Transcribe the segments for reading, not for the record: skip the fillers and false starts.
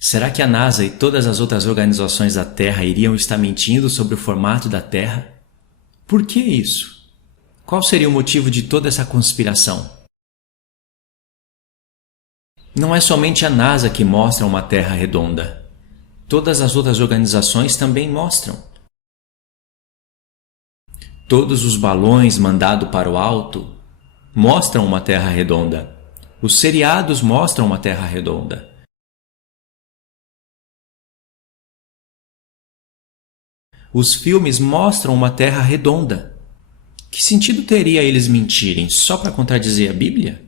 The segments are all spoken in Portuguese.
Será que a NASA e todas as outras organizações da Terra iriam estar mentindo sobre o formato da Terra? Por que isso? Qual seria o motivo de toda essa conspiração? Não é somente a NASA que mostra uma Terra redonda. Todas as outras organizações também mostram. Todos os balões mandados para o alto mostram uma Terra redonda. Os seriados mostram uma Terra redonda. Os filmes mostram uma Terra redonda. Que sentido teria eles mentirem só para contradizer a Bíblia?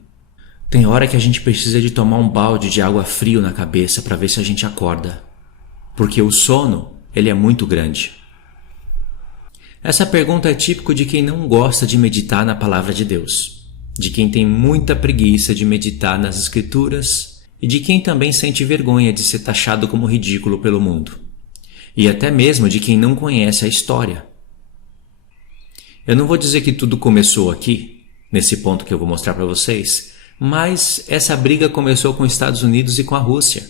Tem hora que a gente precisa de tomar um balde de água frio na cabeça para ver se a gente acorda. Porque o sono, ele é muito grande. Essa pergunta é típico de quem não gosta de meditar na Palavra de Deus, de quem tem muita preguiça de meditar nas Escrituras e de quem também sente vergonha de ser taxado como ridículo pelo mundo. E até mesmo de quem não conhece a história. Eu não vou dizer que tudo começou aqui, nesse ponto que eu vou mostrar para vocês, mas essa briga começou com os Estados Unidos e com a Rússia.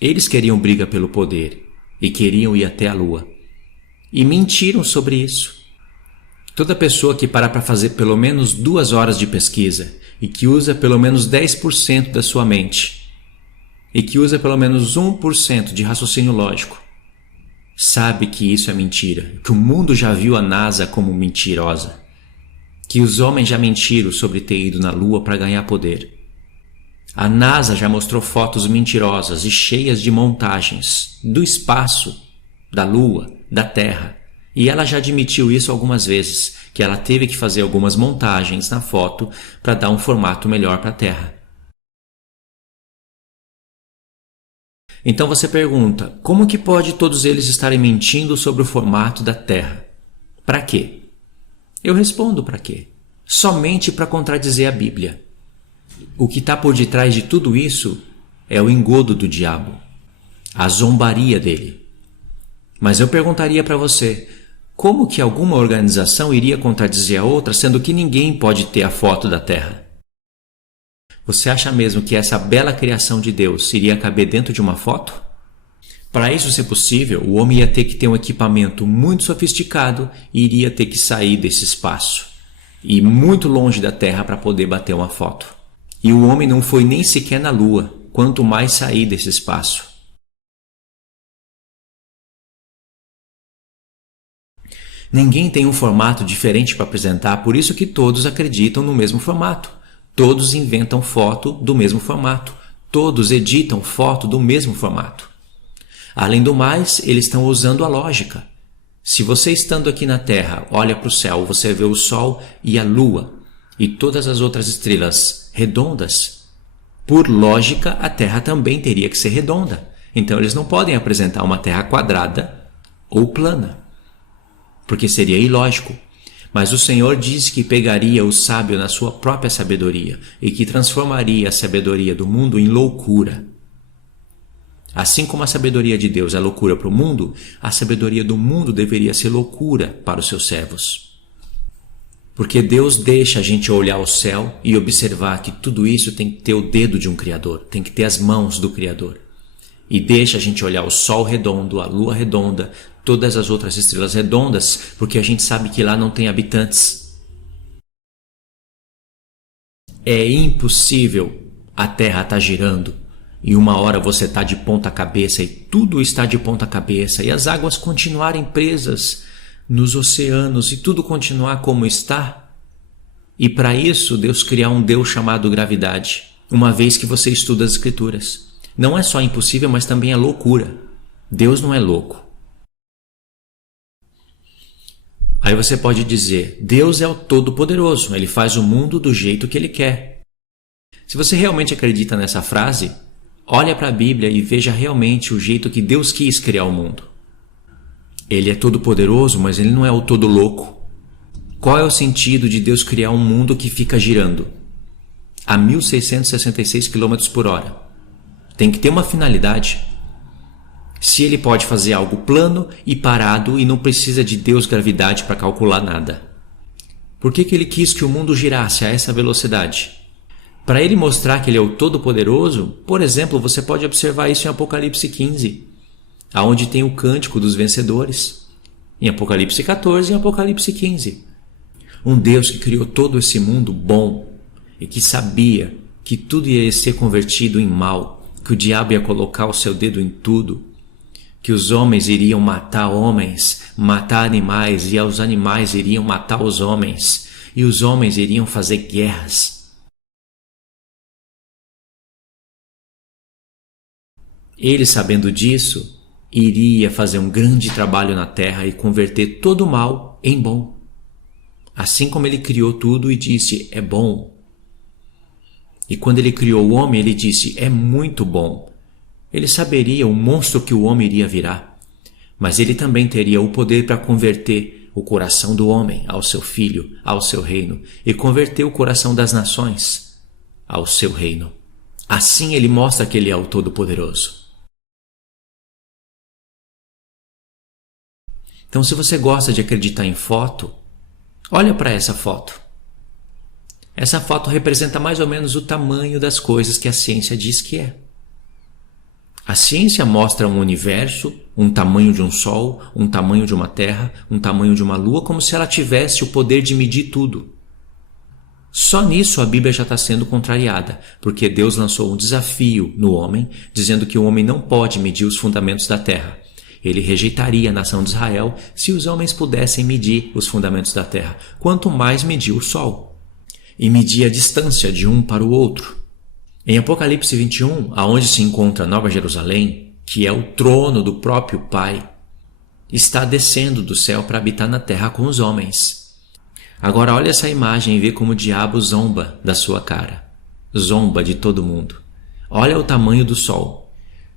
Eles queriam briga pelo poder e queriam ir até a Lua. E mentiram sobre isso. Toda pessoa que parar para fazer pelo menos 2 horas de pesquisa e que usa pelo menos 10% da sua mente e que usa pelo menos 1% de raciocínio lógico, sabe que isso é mentira, que o mundo já viu a NASA como mentirosa, que os homens já mentiram sobre ter ido na Lua para ganhar poder. A NASA já mostrou fotos mentirosas e cheias de montagens do espaço, da Lua, da Terra, e ela já admitiu isso algumas vezes, que ela teve que fazer algumas montagens na foto para dar um formato melhor para a Terra. Então você pergunta, como que pode todos eles estarem mentindo sobre o formato da Terra? Para quê? Eu respondo para quê? Somente para contradizer a Bíblia. O que está por detrás de tudo isso é o engodo do diabo, a zombaria dele. Mas eu perguntaria para você, como que alguma organização iria contradizer a outra, sendo que ninguém pode ter a foto da Terra? Você acha mesmo que essa bela criação de Deus iria caber dentro de uma foto? Para isso ser possível, o homem ia ter que ter um equipamento muito sofisticado e iria ter que sair desse espaço e muito longe da Terra para poder bater uma foto. E o homem não foi nem sequer na Lua, quanto mais sair desse espaço. Ninguém tem um formato diferente para apresentar, por isso que todos acreditam no mesmo formato. Todos inventam foto do mesmo formato. Todos editam foto do mesmo formato. Além do mais, eles estão usando a lógica. Se você estando aqui na Terra olha para o céu, você vê o Sol e a Lua e todas as outras estrelas redondas, por lógica a Terra também teria que ser redonda. Então eles não podem apresentar uma Terra quadrada ou plana, porque seria ilógico. Mas o Senhor diz que pegaria o sábio na sua própria sabedoria e que transformaria a sabedoria do mundo em loucura. Assim como a sabedoria de Deus é loucura para o mundo, a sabedoria do mundo deveria ser loucura para os seus servos. Porque Deus deixa a gente olhar o céu e observar que tudo isso tem que ter o dedo de um Criador, tem que ter as mãos do Criador. E deixa a gente olhar o Sol redondo, a Lua redonda, todas as outras estrelas redondas, porque a gente sabe que lá não tem habitantes. É impossível a Terra estar girando e uma hora você está de ponta cabeça e tudo está de ponta cabeça e as águas continuarem presas nos oceanos e tudo continuar como está. E para isso Deus criar um Deus chamado gravidade, uma vez que você estuda as Escrituras. Não é só impossível, mas também é loucura. Deus não é louco. Aí você pode dizer, Deus é o Todo-Poderoso, Ele faz o mundo do jeito que Ele quer. Se você realmente acredita nessa frase, olha para a Bíblia e veja realmente o jeito que Deus quis criar o mundo. Ele é todo-poderoso, mas Ele não é o todo-louco. Qual é o sentido de Deus criar um mundo que fica girando a 1.666 km por hora? Tem que ter uma finalidade. Se Ele pode fazer algo plano e parado e não precisa de Deus gravidade para calcular nada, por que Ele quis que o mundo girasse a essa velocidade? Para ele mostrar que ele é o Todo-Poderoso, por exemplo, você pode observar isso em Apocalipse 15, aonde tem o cântico dos vencedores. Em Apocalipse 14 e em Apocalipse 15. Um Deus que criou todo esse mundo bom e que sabia que tudo ia ser convertido em mal, que o diabo ia colocar o seu dedo em tudo, que os homens iriam matar homens, matar animais, e os animais iriam matar os homens, e os homens iriam fazer guerras. Ele, sabendo disso, iria fazer um grande trabalho na terra e converter todo o mal em bom. Assim como ele criou tudo e disse, é bom. E quando ele criou o homem, ele disse, é muito bom. Ele saberia o monstro que o homem iria virar, mas ele também teria o poder para converter o coração do homem ao seu filho, ao seu reino, e converter o coração das nações ao seu reino. Assim ele mostra que ele é o Todo-Poderoso. Então, se você gosta de acreditar em foto, olha para essa foto. Essa foto representa mais ou menos o tamanho das coisas que a ciência diz que é. A ciência mostra um universo, um tamanho de um sol, um tamanho de uma terra, um tamanho de uma lua, como se ela tivesse o poder de medir tudo. Só nisso a Bíblia já está sendo contrariada, porque Deus lançou um desafio no homem, dizendo que o homem não pode medir os fundamentos da terra. Ele rejeitaria a nação de Israel se os homens pudessem medir os fundamentos da terra, quanto mais medir o sol, e medir a distância de um para o outro. Em Apocalipse 21, aonde se encontra Nova Jerusalém, que é o trono do próprio Pai, está descendo do céu para habitar na terra com os homens. Agora olha essa imagem e vê como o diabo zomba da sua cara. Zomba de todo mundo. Olha o tamanho do sol.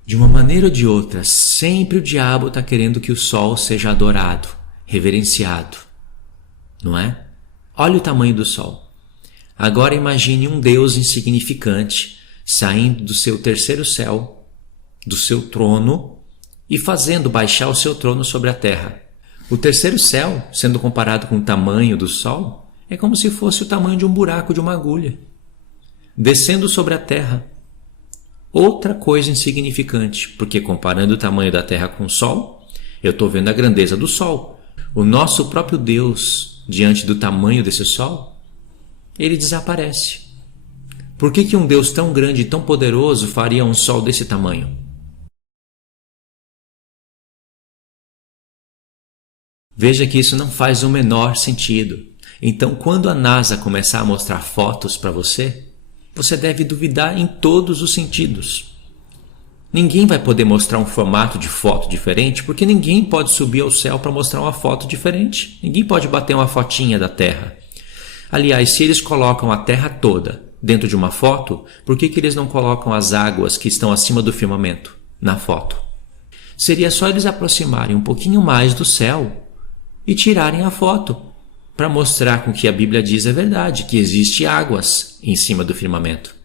De uma maneira ou de outra, sempre o diabo está querendo que o sol seja adorado, reverenciado. Não é? Olha o tamanho do sol. Agora imagine um Deus insignificante saindo do seu terceiro céu, do seu trono, e fazendo baixar o seu trono sobre a terra. O terceiro céu, sendo comparado com o tamanho do sol, é como se fosse o tamanho de um buraco de uma agulha. Descendo sobre a terra. Outra coisa insignificante, porque comparando o tamanho da terra com o sol, eu estou vendo a grandeza do sol. O nosso próprio Deus, diante do tamanho desse sol, ele desaparece. Por que um Deus tão grande e tão poderoso faria um sol desse tamanho? Veja que isso não faz o menor sentido. Então, quando a NASA começar a mostrar fotos para você, você deve duvidar em todos os sentidos. Ninguém vai poder mostrar um formato de foto diferente, porque ninguém pode subir ao céu para mostrar uma foto diferente. Ninguém pode bater uma fotinha da Terra. Aliás, se eles colocam a Terra toda dentro de uma foto, por que eles não colocam as águas que estão acima do firmamento na foto? Seria só eles aproximarem um pouquinho mais do céu e tirarem a foto, para mostrar com que a Bíblia diz é verdade, que existe águas em cima do firmamento.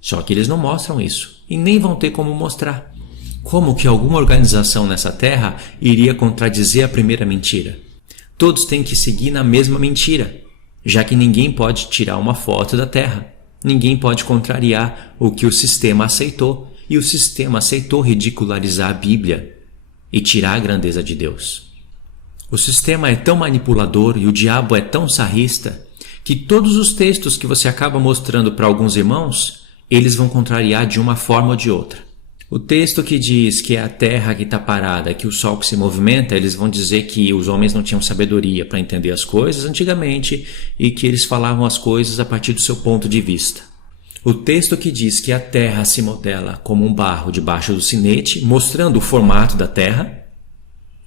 Só que eles não mostram isso, e nem vão ter como mostrar. Como que alguma organização nessa terra iria contradizer a primeira mentira? Todos têm que seguir na mesma mentira, já que ninguém pode tirar uma foto da terra. Ninguém pode contrariar o que o sistema aceitou, e o sistema aceitou ridicularizar a Bíblia e tirar a grandeza de Deus. O sistema é tão manipulador e o diabo é tão sarrista que todos os textos que você acaba mostrando para alguns irmãos, eles vão contrariar de uma forma ou de outra. O texto que diz que é a terra que está parada, que o sol que se movimenta, eles vão dizer que os homens não tinham sabedoria para entender as coisas antigamente e que eles falavam as coisas a partir do seu ponto de vista. O texto que diz que a terra se modela como um barro debaixo do sinete, mostrando o formato da terra,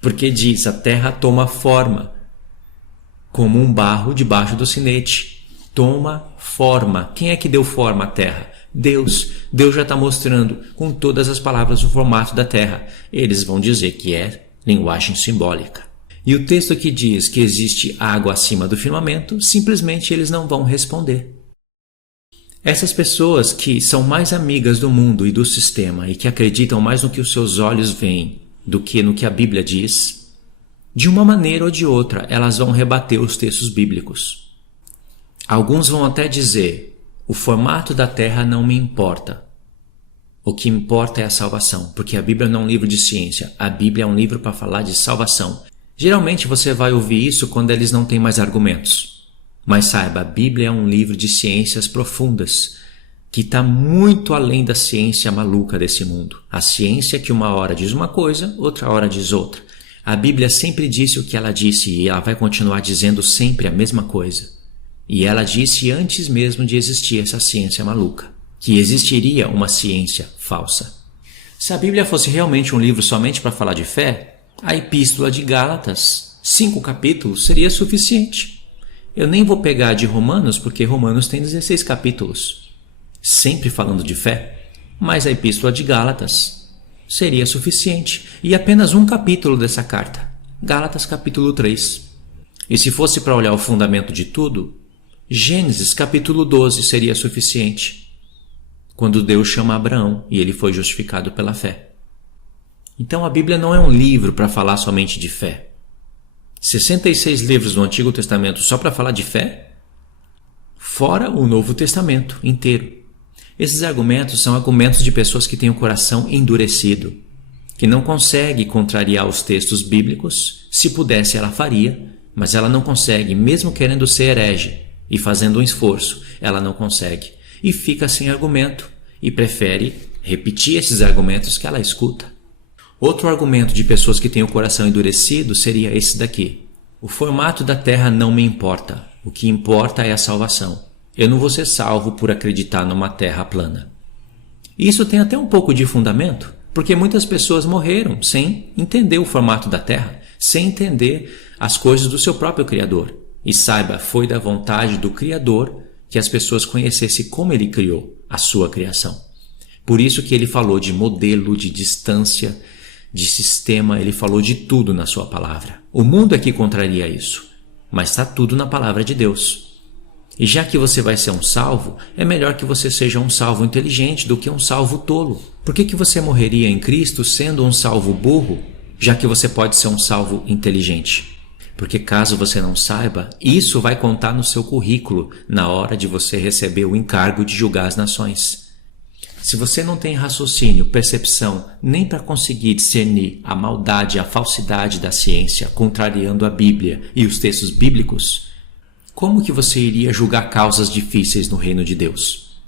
porque diz a terra toma forma como um barro debaixo do sinete. Toma forma. Quem é que deu forma à terra? Deus. Deus já está mostrando com todas as palavras o formato da terra. Eles vão dizer que é linguagem simbólica. E o texto que diz que existe água acima do firmamento, simplesmente eles não vão responder. Essas pessoas que são mais amigas do mundo e do sistema e que acreditam mais no que os seus olhos veem do que no que a Bíblia diz, de uma maneira ou de outra, elas vão rebater os textos bíblicos. Alguns vão até dizer, O formato da Terra não me importa. O que importa é a salvação, porque a Bíblia não é um livro de ciência. A Bíblia é um livro para falar de salvação. Geralmente você vai ouvir isso quando eles não têm mais argumentos. Mas saiba, a Bíblia é um livro de ciências profundas, que está muito além da ciência maluca desse mundo. A ciência que uma hora diz uma coisa, outra hora diz outra. A Bíblia sempre disse o que ela disse e ela vai continuar dizendo sempre a mesma coisa. E ela disse antes mesmo de existir essa ciência maluca, que existiria uma ciência falsa. Se a Bíblia fosse realmente um livro somente para falar de fé, a Epístola de Gálatas, 5 capítulos, seria suficiente. Eu nem vou pegar de Romanos, porque Romanos tem 16 capítulos, sempre falando de fé, mas a Epístola de Gálatas seria suficiente. E apenas um capítulo dessa carta, Gálatas capítulo 3. E se fosse para olhar o fundamento de tudo, Gênesis capítulo 12 seria suficiente, quando Deus chama Abraão e ele foi justificado pela fé. Então a Bíblia não é um livro para falar somente de fé. 66 livros do Antigo Testamento só para falar de fé? Fora o Novo Testamento inteiro. Esses argumentos são argumentos de pessoas que têm o coração endurecido, que não consegue contrariar os textos bíblicos. Se pudesse, ela faria, mas ela não consegue, mesmo querendo ser herege e fazendo um esforço, ela não consegue. E fica sem argumento e prefere repetir esses argumentos que ela escuta. Outro argumento de pessoas que têm o coração endurecido seria esse daqui. O formato da Terra não me importa. O que importa é a salvação. Eu não vou ser salvo por acreditar numa Terra plana. Isso tem até um pouco de fundamento, porque muitas pessoas morreram sem entender o formato da Terra, sem entender as coisas do seu próprio Criador. E saiba, foi da vontade do Criador que as pessoas conhecessem como ele criou a sua criação. Por isso que ele falou de modelo, de distância, de sistema, ele falou de tudo na sua palavra. O mundo é que contraria isso, mas está tudo na palavra de Deus. E já que você vai ser um salvo, é melhor que você seja um salvo inteligente do que um salvo tolo. Por que você morreria em Cristo sendo um salvo burro, já que você pode ser um salvo inteligente? Porque caso você não saiba, isso vai contar no seu currículo na hora de você receber o encargo de julgar as nações. Se você não tem raciocínio, percepção, nem para conseguir discernir a maldade e a falsidade da ciência, contrariando a Bíblia e os textos bíblicos, como que você iria julgar causas difíceis no reino de Deus?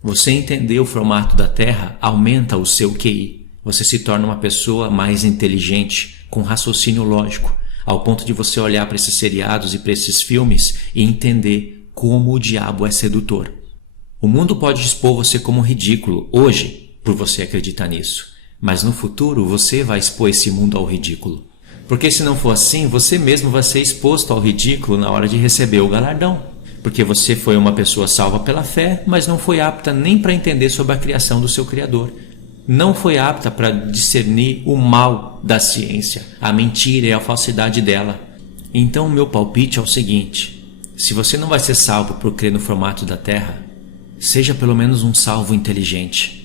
Você entender o formato da Terra aumenta o seu QI. Você se torna uma pessoa mais inteligente, com raciocínio lógico, ao ponto de você olhar para esses seriados e para esses filmes e entender como o diabo é sedutor. O mundo pode expor você como ridículo hoje, por você acreditar nisso. Mas no futuro você vai expor esse mundo ao ridículo. Porque se não for assim, você mesmo vai ser exposto ao ridículo na hora de receber o galardão. Porque você foi uma pessoa salva pela fé, mas não foi apta nem para entender sobre a criação do seu Criador. Não foi apta para discernir o mal da ciência, a mentira e a falsidade dela. Então o meu palpite é o seguinte: se você não vai ser salvo por crer no formato da Terra, seja pelo menos um salvo inteligente.